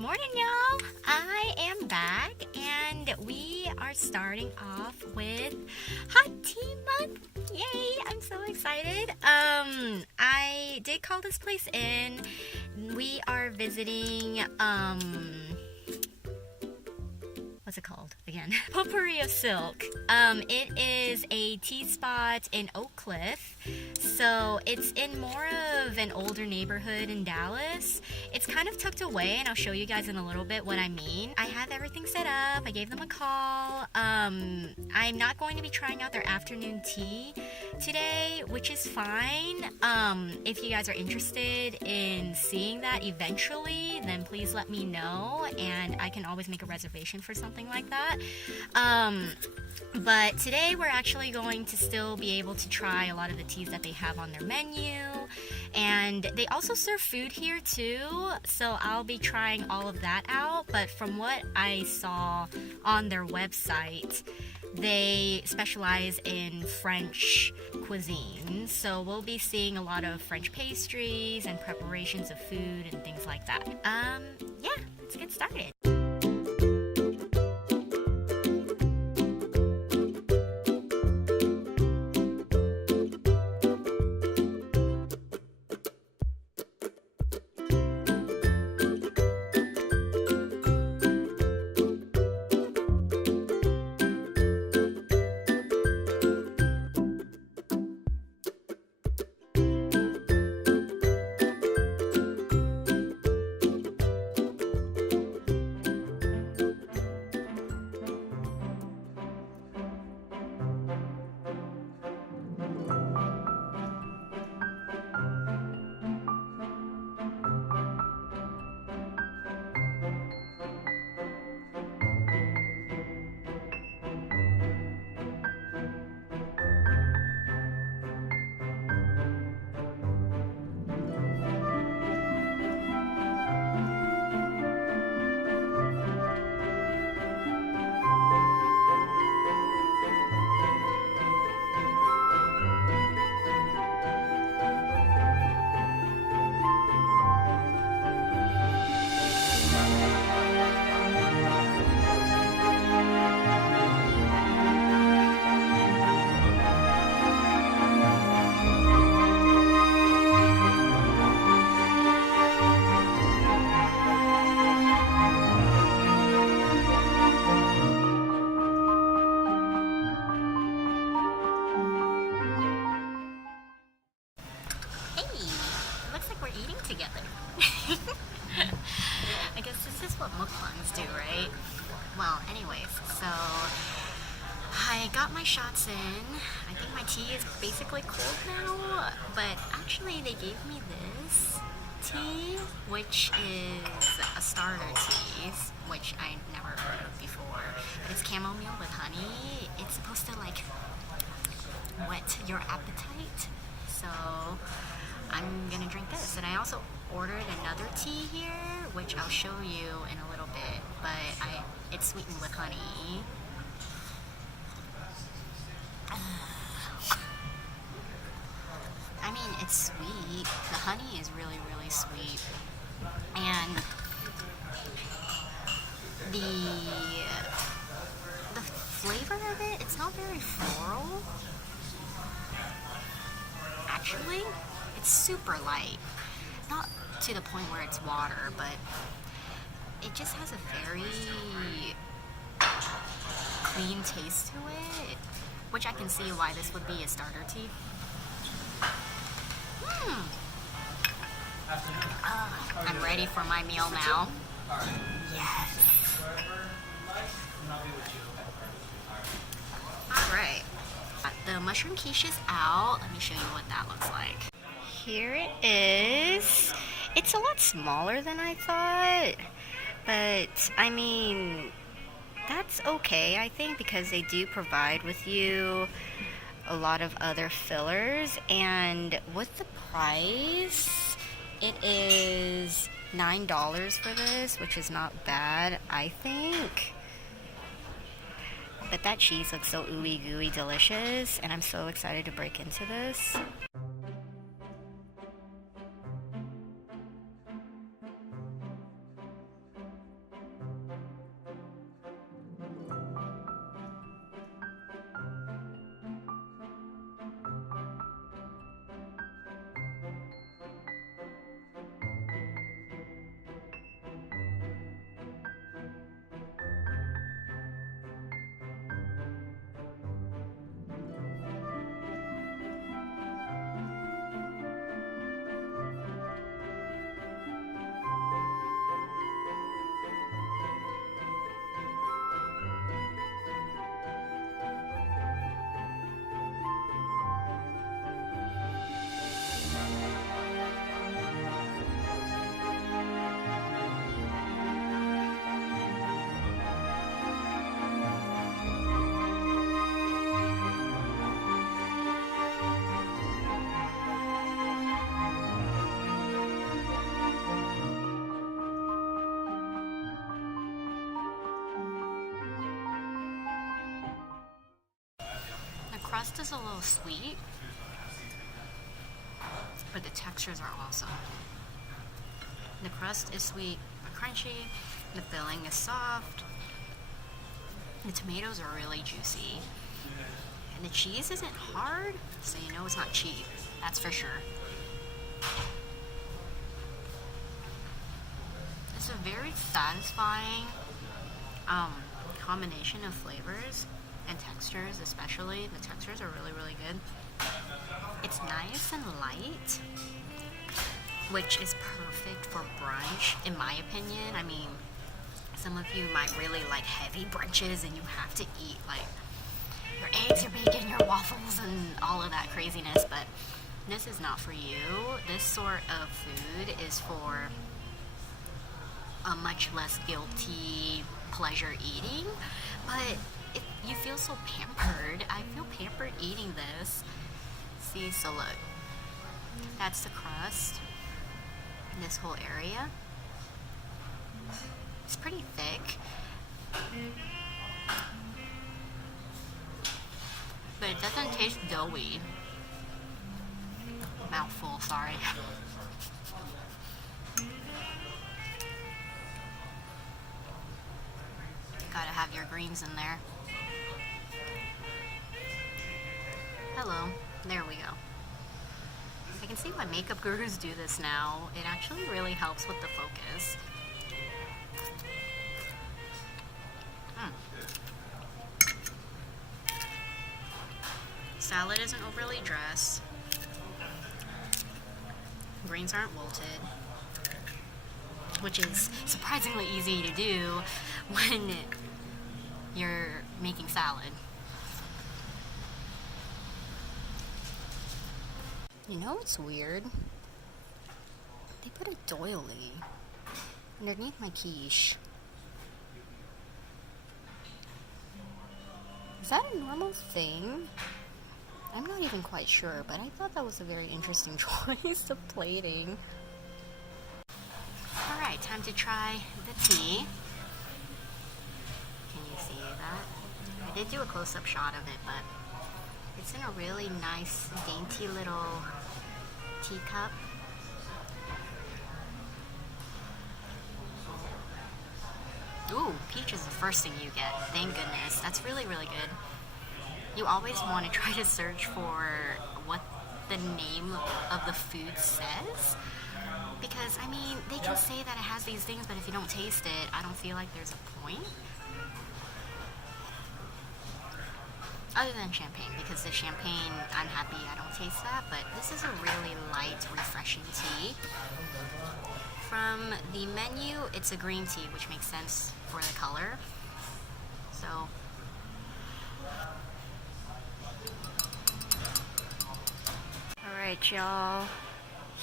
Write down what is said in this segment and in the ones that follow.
Morning, y'all. I am back, and we are starting off with hot tea month. Yay! I'm so excited. I did call this place in. We are visiting what's it called again? Potpourri of Silk. It is a tea spot in Oak Cliff. So it's in more of an older neighborhood in Dallas. It's kind of tucked away, and I'll show you guys in a little bit what I mean. I have everything set up. I gave them a call. I'm not going to be trying out their afternoon tea today, which is fine. If you guys are interested in seeing that eventually, then please let me know, and I can always make a reservation for something like that. But today we're actually going to still be able to try a lot of the teas that they have on their menu, and they also serve food here too, so I'll be trying all of that out. But from what I saw on their website, they specialize in French cuisine, so we'll be seeing a lot of French pastries and preparations of food and things like that. Yeah, let's get started. Together. I guess this is what mukbangs do, right? Well, anyways, so I got my shots in. I think my tea is basically cold now, but actually they gave me this tea, which is a starter tea, which I never heard of before. But it's chamomile with honey. It's supposed to like whet your appetite. So I'm gonna drink this, and I also ordered another tea here, which I'll show you in a little bit, but it's sweetened with honey. I mean, it's sweet. The honey is really, really sweet, and the flavor of it, it's not very floral. Actually, it's super light. Not to the point where it's water, but it just has a very clean taste to it, which I can see why this would be a starter tea. I'm ready for my meal now. Yes. Alright. The mushroom quiche is out. Let me show you what that looks like. Here it is. It's a lot smaller than I thought, but I mean, that's okay, I think, because they do provide with you a lot of other fillers, and with the price, it is $9 for this, which is not bad, I think. But that cheese looks so ooey gooey delicious, and I'm so excited to break into this. crust is a little sweet, but the textures are awesome. The crust is sweet but crunchy. The filling is soft. The tomatoes are really juicy. And the cheese isn't hard, so you know it's not cheap. That's for sure. It's a very satisfying combination of flavors and textures, especially. The textures are really, really good. It's nice and light, which is perfect for brunch, in my opinion. I mean, some of you might really like heavy brunches and you have to eat like your eggs, your bacon, your waffles, and all of that craziness, but this is not for you. This sort of food is for a much less guilty pleasure eating, but if you feel so pampered, I feel pampered eating this. See, so look, that's the crust, this whole area. It's pretty thick, but it doesn't taste doughy. Mouthful, sorry. Gotta have your greens in there. Hello, there we go. I can see why makeup gurus do this now. It actually really helps with the focus. Salad isn't overly dressed. Greens aren't wilted, which is surprisingly easy to do when you're making salad. You know what's weird? They put a doily underneath my quiche. Is that a normal thing? I'm not even quite sure, but I thought that was a very interesting choice of plating. Alright, time to try the tea. Can you see that? I did do a close-up shot of it, but it's in a really nice, dainty little teacup. Ooh, peach is the first thing you get. Thank goodness. That's really, really good. You always want to try to search for what the name of the food says. Because, I mean, they can say that it has these things, but if you don't taste it, I don't feel like there's a point. Other than champagne, because the champagne, I'm happy I don't taste that, but this is a really light, refreshing tea. From the menu, it's a green tea, which makes sense for the color. So, alright y'all,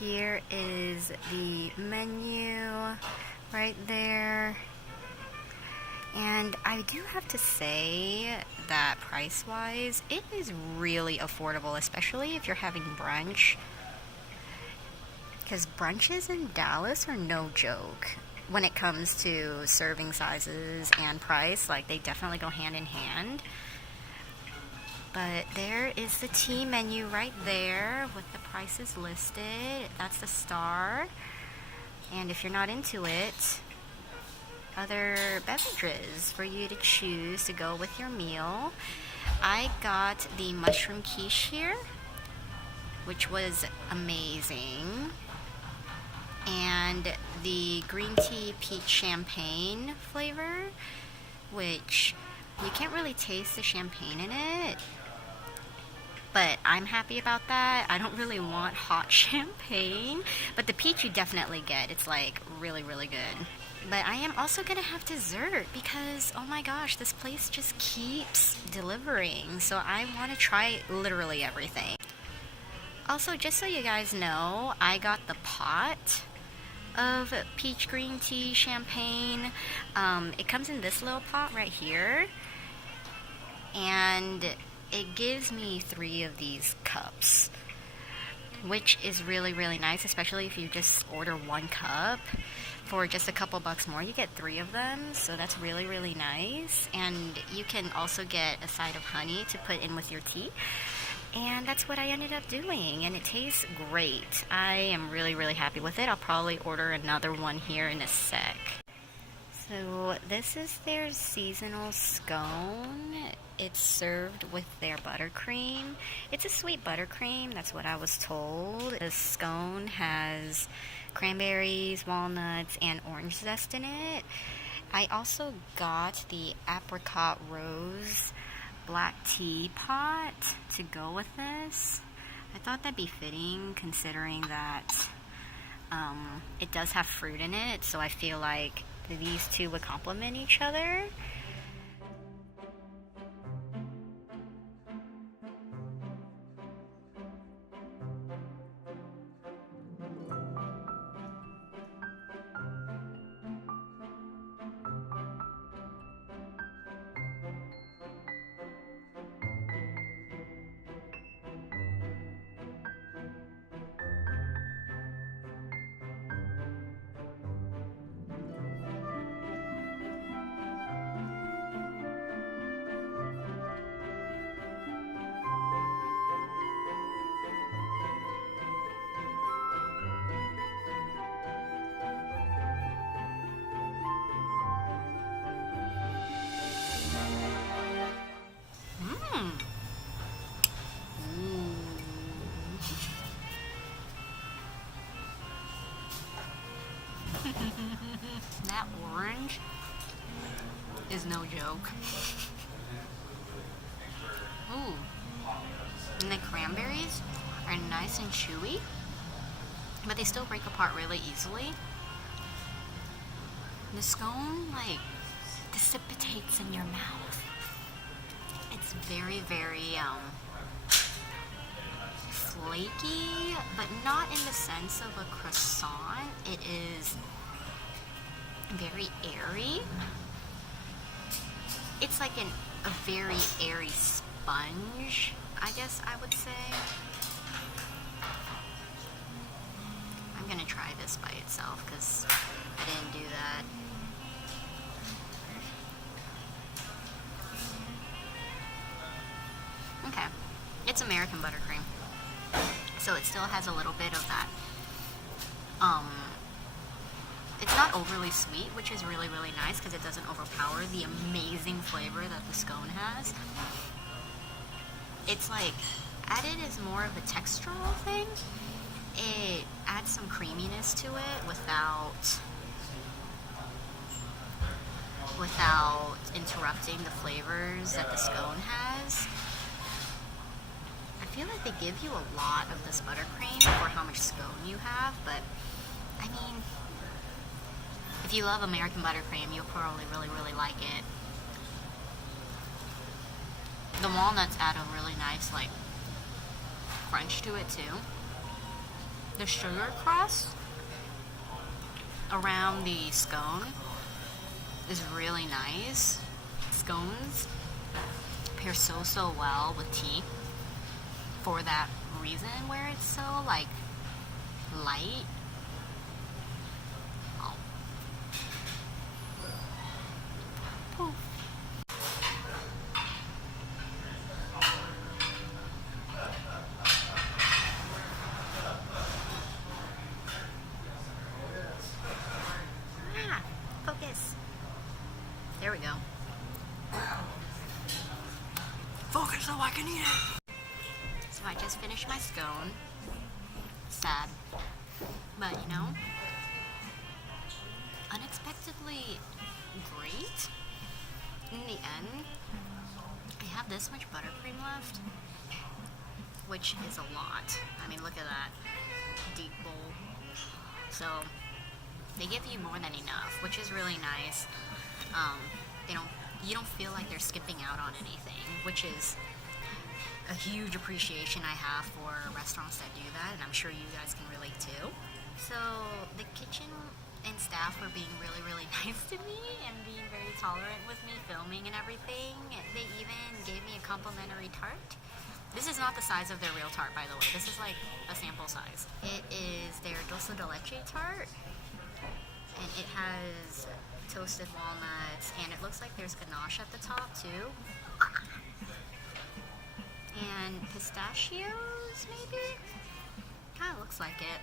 here is the menu right there. And I do have to say that price-wise, it is really affordable, especially if you're having brunch. Because brunches in Dallas are no joke when it comes to serving sizes and price. Like, they definitely go hand in hand. But there is the tea menu right there with the prices listed. That's the star. And if you're not into it, other beverages for you to choose to go with your meal. I got the mushroom quiche here, which was amazing, and the green tea peach champagne flavor, which you can't really taste the champagne in it, but I'm happy about that. I don't really want hot champagne, but the peach you definitely get. It's like really, really good. But I am also gonna have dessert because, oh my gosh, this place just keeps delivering. So I want to try literally everything. Also, just so you guys know, I got the pot of peach green tea champagne. It comes in this little pot right here. And it gives me 3 of these cups, which is really, really nice, especially if you just order 1 cup. for just a couple bucks more. You get 3 of them, so that's really, really nice. And you can also get a side of honey to put in with your tea. And that's what I ended up doing, and it tastes great. I am really, really happy with it. I'll probably order another one here in a sec. So this is their seasonal scone. It's served with their buttercream. It's a sweet buttercream, that's what I was told. The scone has cranberries, walnuts, and orange zest in it. I also got the apricot rose black tea pot to go with this. I thought that'd be fitting considering that it does have fruit in it, so I feel like these two would complement each other. That orange is no joke. Ooh. And the cranberries are nice and chewy, but they still break apart really easily. The scone, like, dissipates in your mouth. It's very, very, flaky, but not in the sense of a croissant. It is very airy. It's like a very airy sponge, I guess I would say. I'm gonna try this by itself because I didn't do that. Okay, it's American buttercream, so it still has a little bit of that. It's not overly sweet, which is really, really nice because it doesn't overpower the amazing flavor that the scone has. It's like, added as more of a textural thing. It adds some creaminess to it without interrupting the flavors that the scone has. I feel like they give you a lot of this buttercream for how much scone you have, but I mean, if you love American buttercream, you'll probably really, really like it. The walnuts add a really nice, like, crunch to it too. The sugar crust around the scone is really nice. Scones pair so, so well with tea for that reason, where it's so, like, light. Oh. Poof. Focus. There we go. Focus so I can eat it. So I just finished my scone. Sad. But, you know, unexpectedly great. In the end, I have this much buttercream left, which is a lot. I mean, look at that deep bowl. So they give you more than enough, which is really nice. You don't feel like they're skipping out on anything, which is a huge appreciation I have for restaurants that do that, and I'm sure you guys can relate too. So the kitchen and staff were being really, really nice to me and being very tolerant with me filming and everything. They even gave me a complimentary tart. This is not the size of their real tart, by the way. This is like a sample size. It is their dulce de leche tart. And it has toasted walnuts, and it looks like there's ganache at the top too. And pistachios, maybe? Kind of looks like it.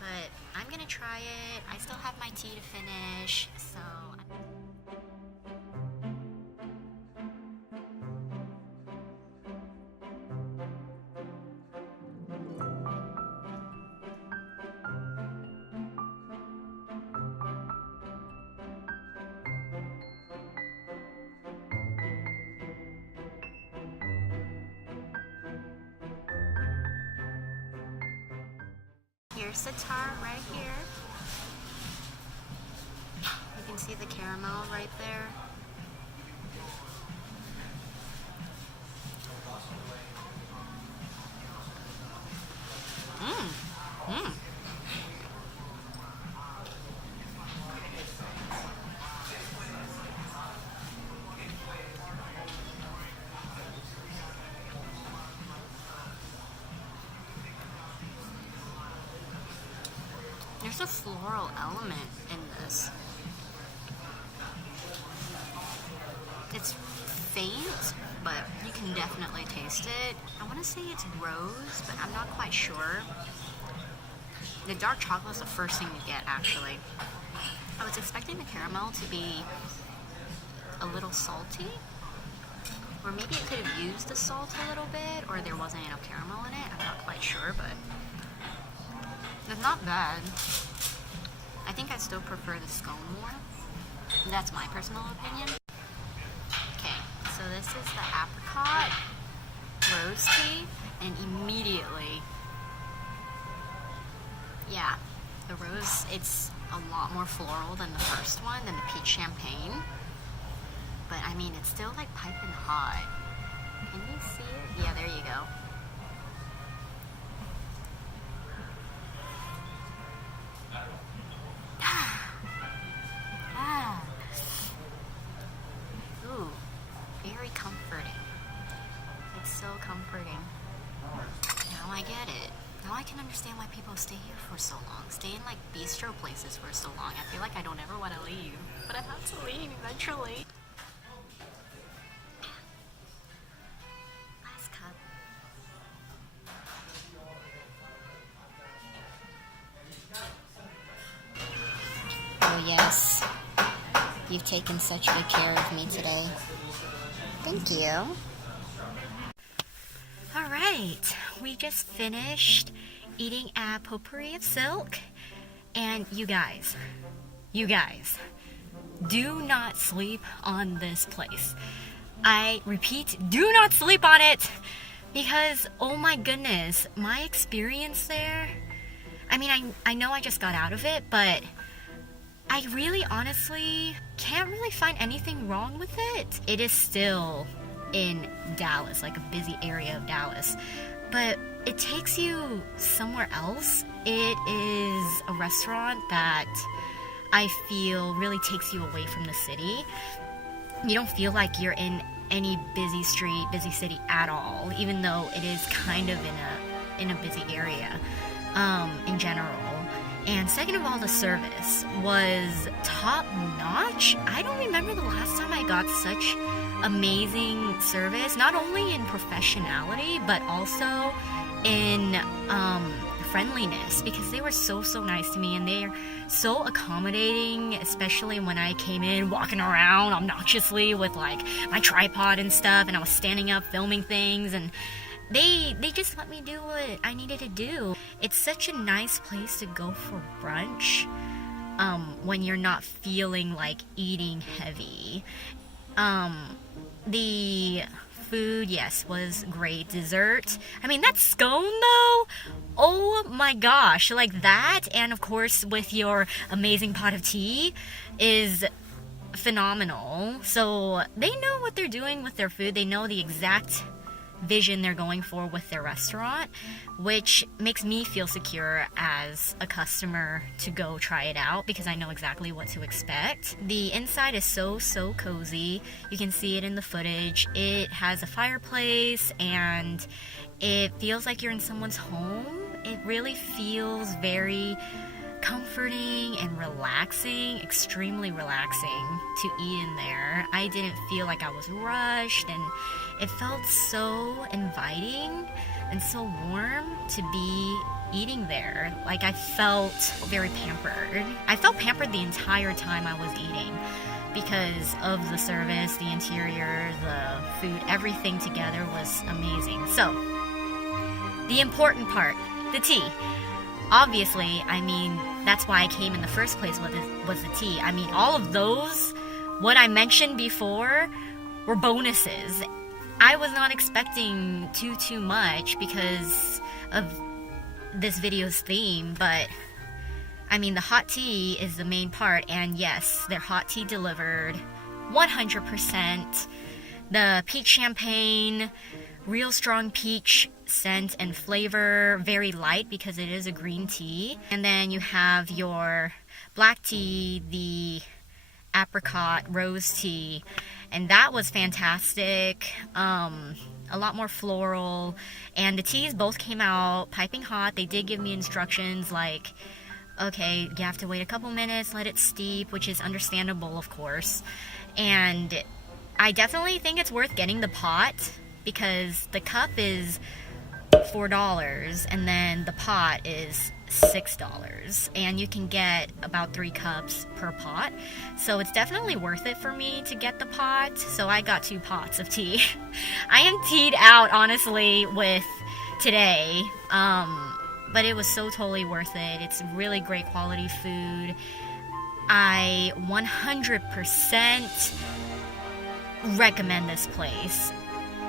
But I'm gonna try it. I still have my tea to finish, so... Here's the tart right here. You can see the caramel right there. There's a floral element in this. It's faint, but you can definitely taste it. I want to say it's rose, but I'm not quite sure. The dark chocolate is the first thing you get, actually. I was expecting the caramel to be a little salty, or maybe it could have used the salt a little bit, or there wasn't enough caramel in it. I'm not quite sure, but it's not bad. I think I still prefer the scone more. That's my personal opinion. Okay, so this is the apricot rose tea, and immediately, yeah, the rose, it's a lot more floral than the first one, than the peach champagne. But I mean, it's still like piping hot. Can you see it? Yeah, there you go. Ooh, very comforting. It's so comforting. Now I get it. Now I can understand why people stay here for so long. Stay in like bistro places for so long. I feel like I don't ever want to leave. But I have to leave eventually. Last cup. Oh yes. You've taken such good care of me today. Thank you. Alright, we just finished eating at Potpourri of Silk. And you guys, do not sleep on this place. I repeat, do not sleep on it! Because, oh my goodness, my experience there, I mean, I know I just got out of it, but I really honestly can't really find anything wrong with it. It is still in Dallas, like a busy area of Dallas, but it takes you somewhere else. It is a restaurant that I feel really takes you away from the city. You don't feel like you're in any busy street, busy city at all, even though it is kind of in a busy area in general. And second of all, the service was top notch. I don't remember the last time I got such amazing service, not only in professionality, but also in friendliness, because they were so nice to me, and they're so accommodating, especially when I came in walking around obnoxiously with like my tripod and stuff, and I was standing up filming things, and they just let me do what I needed to do. It's such a nice place to go for brunch when you're not feeling like eating heavy. The food, yes, was great. Dessert, I mean, that scone though, oh my gosh, like that, and of course with your amazing pot of tea, is phenomenal. So they know what they're doing with their food. They know the exact vision they're going for with their restaurant, which makes me feel secure as a customer to go try it out, because I know exactly what to expect. The inside is so cozy. You can see it in the footage. It has a fireplace and it feels like you're in someone's home. It really feels very comforting and relaxing, extremely relaxing to eat in there. I didn't feel like I was rushed, and it felt so inviting and so warm to be eating there. Like, I felt very pampered. I felt pampered the entire time I was eating because of the service, the interior, the food, everything together was amazing. So, the important part, the tea. Obviously, I mean, that's why I came in the first place was the tea. I mean, all of those, what I mentioned before, were bonuses. I was not expecting too much because of this video's theme, but I mean, the hot tea is the main part, and yes, their hot tea delivered 100%. The peach champagne, real strong peach scent and flavor, very light because it is a green tea. And then you have your black tea, the apricot rose tea, and that was fantastic. A lot more floral, and the teas both came out piping hot. They did give me instructions like, okay, you have to wait a couple minutes, let it steep, which is understandable, of course. And I definitely think it's worth getting the pot because the cup is $4 and then the pot is $6, and you can get about 3 cups per pot, so it's definitely worth it for me to get the pot. So I got 2 pots of tea. I am teed out, honestly, with today, but it was so totally worth it. It's really great quality food. I 100% recommend this place.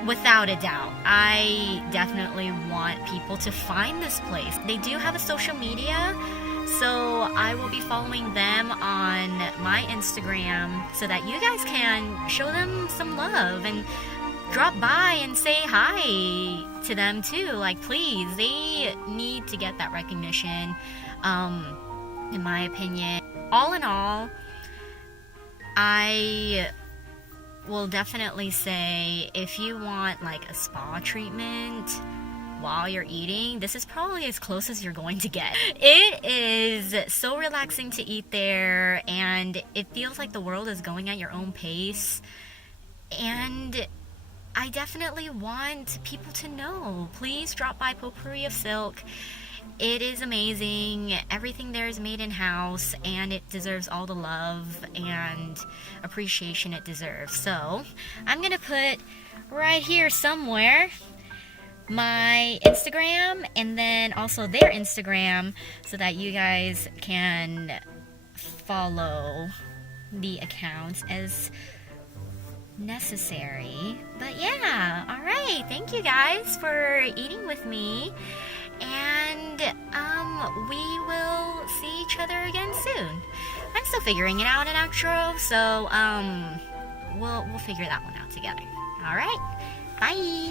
Without a doubt. I definitely want people to find this place. They do have a social media, so I will be following them on my Instagram so that you guys can show them some love and drop by and say hi to them too. Like, please, they need to get that recognition, in my opinion. All in all, I will definitely say if you want like a spa treatment while you're eating, this is probably as close as you're going to get. It is so relaxing to eat there, and it feels like the world is going at your own pace, and I definitely want people to know. Please drop by Potpourri of Silk. It is amazing. Everything there is made in-house, and it deserves all the love and appreciation it deserves. So, I'm going to put right here somewhere my Instagram and then also their Instagram so that you guys can follow the accounts as necessary. But yeah, alright. Thank you guys for eating with me. And we will see each other again soon. I'm still figuring it out in outro, so we'll figure that one out together. All right, bye.